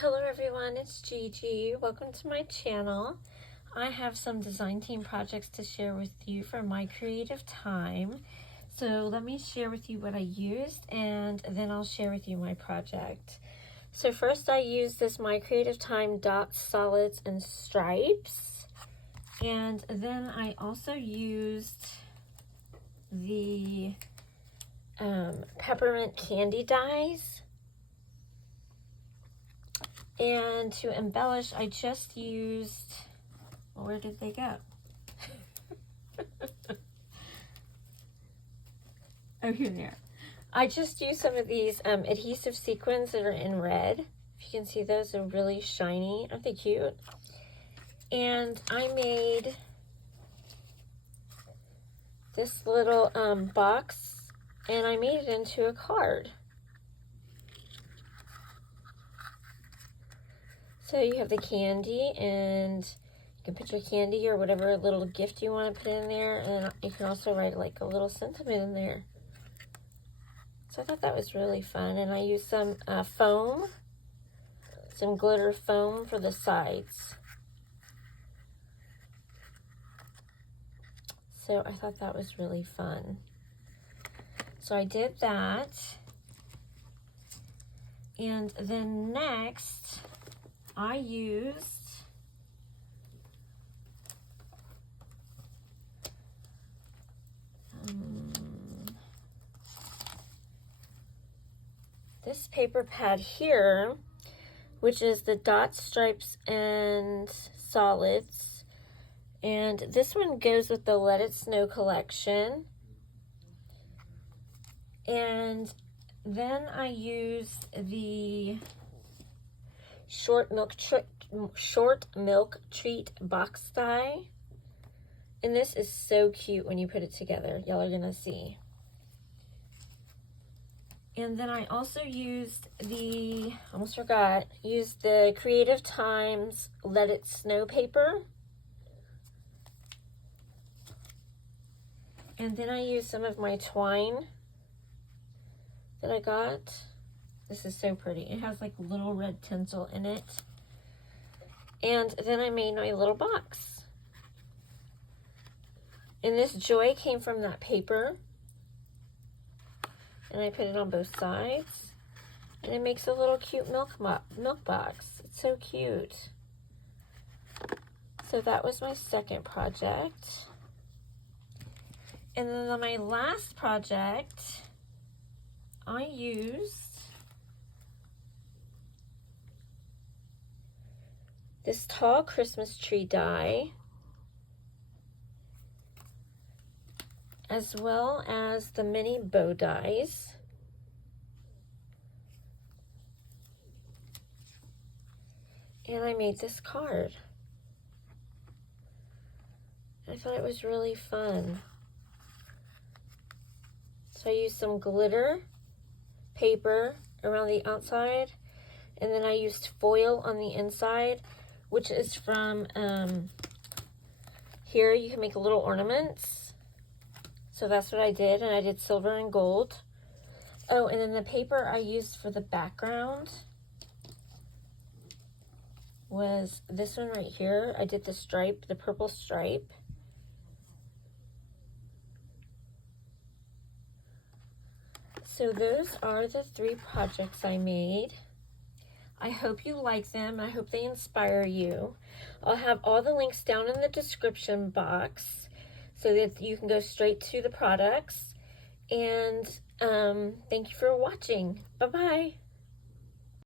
Hello everyone, it's Gigi. Welcome to my channel. I have some design team projects to share with you for my creative time. So let me share with you what I used and then I'll share with you my project. So first I used this My Creative Time dots, solids, and stripes. And then I also used the peppermint candy dyes. And to embellish, I just used, well, where did they go? Oh, here they are. I just used some of these adhesive sequins that are in red. If you can see those, they're really shiny. Aren't they cute? And I made this little box, and I made it into a card. So you have the candy, and you can put your candy or whatever little gift you want to put in there, and you can also write like a little sentiment in there. So I thought that was really fun, and I used some foam, some glitter foam for the sides. So I thought that was really fun. So I did that, and then next I used this paper pad here, which is the dots, stripes, and solids. And this one goes with the Let It Snow collection. And then I used the short milk treat box die, and this is so cute when you put it together. Y'all are gonna see. And then I also used the, almost forgot, used the Creative Times Let It Snow paper. And then I used some of my twine that I got. This is so pretty. It has like little red tinsel in it. And then I made my little box. And this joy came from that paper. And I put it on both sides. And it makes a little cute milk box. It's so cute. So that was my second project. And then on my last project, I used this tall Christmas tree die, as well as the mini bow dies. And I made this card. I thought it was really fun. So I used some glitter paper around the outside, and then I used foil on the inside, which is from here. You can make little ornaments. So that's what I did, and I did silver and gold. Oh, and then the paper I used for the background was this one right here. I did the stripe, the purple stripe. So those are the 3 projects I made. I hope you like them. I hope they inspire you. I'll have all the links down in the description box so that you can go straight to the products. And thank you for watching. Bye-bye.